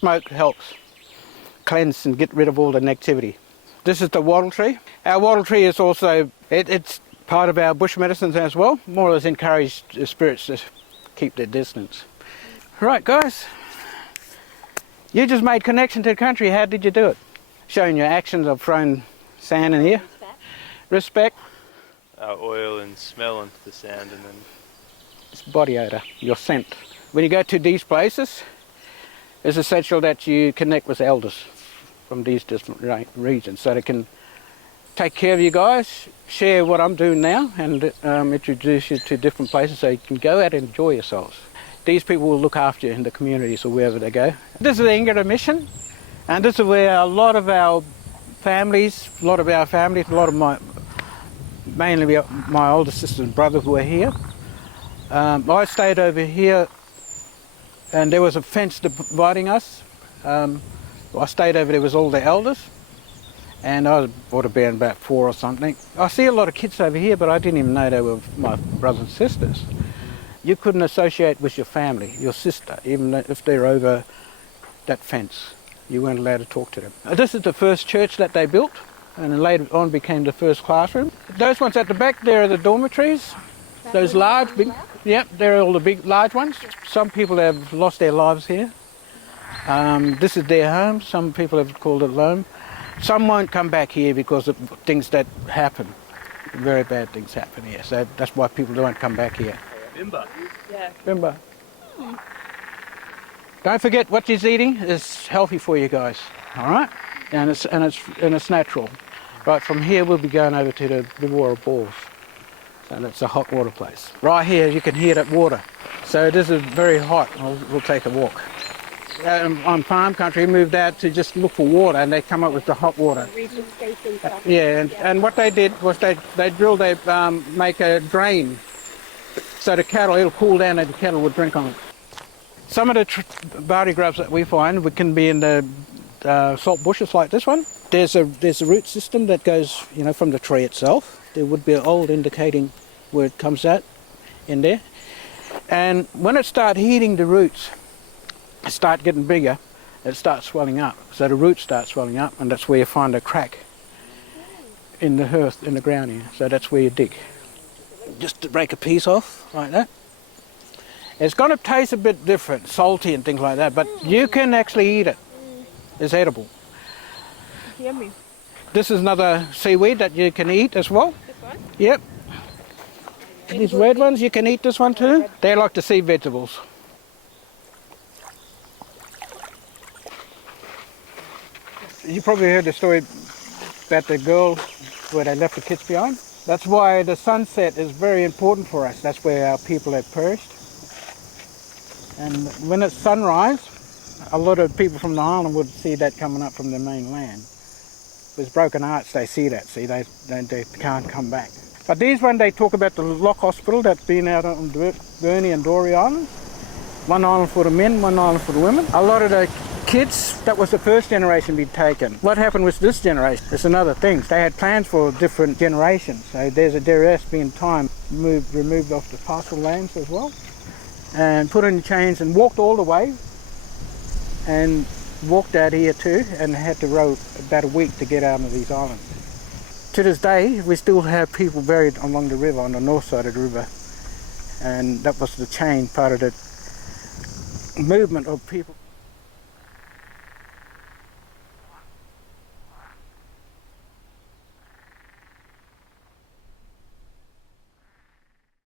Smoke helps cleanse and get rid of all the negativity. This is the wattle tree. Our wattle tree is also, it's part of our bush medicines as well. More or less encourage the spirits to keep their distance. Right, guys, you just made connection to the country. How did you do it? Showing your actions of throwing sand in here. Respect. Oil and smell into the sand, and then It's body odour, your scent. When you go to these places, it's essential that you connect with elders from these different regions so they can take care of you guys, share what I'm doing now, and introduce you to different places so you can go out and enjoy yourselves. These people will look after you in the communities or wherever they go. This is the Yinggarrda mission, and this is where a lot of families, mainly my older sister and brother who are here. I stayed over here, and there was a fence dividing us. I stayed over there with all the elders, and I would have been about 4 or something. I see a lot of kids over here, but I didn't even know they were my brothers and sisters. You couldn't associate with your family, your sister, even if they're over that fence. You weren't allowed to talk to them. This is the first church that they built, and then later on became the first classroom. Those ones at the back there are the dormitories. Those large, big, yep, they're all the big, large ones. Some people have lost their lives here. This is their home. Some people have called it home. Some won't come back here because of things that happen. Very bad things happen here. So that's why people don't come back here. Bimba. Yeah. Bimba. Don't forget what you're eating is healthy for you guys. All right, and it's natural. Right from here we'll be going over to the water balls. So that's a hot water place. Right here you can hear that water. So this is very hot. We'll take a walk. On farm country, moved out to just look for water, and they come up with the hot water. Yeah, and what they did was they drilled, make a drain, so the cattle, it'll cool down and the cattle would drink on it. Some of the barley grubs that we find can be in the salt bushes like this one. There's a root system that goes, from the tree itself. There would be an old indicating where it comes out in there. And when it starts heating the roots, it starts getting bigger, it starts swelling up. So the roots start swelling up, and that's where you find a crack in the earth, in the ground here. So that's where you dig. Just to break a piece off, like that. It's going to taste a bit different, salty and things like that, but you can actually eat it. It's edible. Yummy. This is another seaweed that you can eat as well. This one? Yep. These red ones, you can eat this one too. They're like the sea vegetables. You probably heard the story about the girl where they left the kids behind. That's why the sunset is very important for us. That's where our people have perished. And when it's sunrise, a lot of people from the island would see that coming up from the mainland. With broken hearts, they see that. See, they can't come back. But these ones, they talk about the Lock Hospital that's been out on Burnie and Dory Island. One island for the men, one island for the women. A lot of the kids, that was the first generation being taken. What happened with this generation? It's another thing. They had plans for different generations. So there's a duress being time removed off the pastoral lands as well, and put in chains and walked all the way, and walked out here too, and had to row about a week to get out of these islands. To this day, we still have people buried along the river, on the north side of the river, and that was the chain part of the movement of people.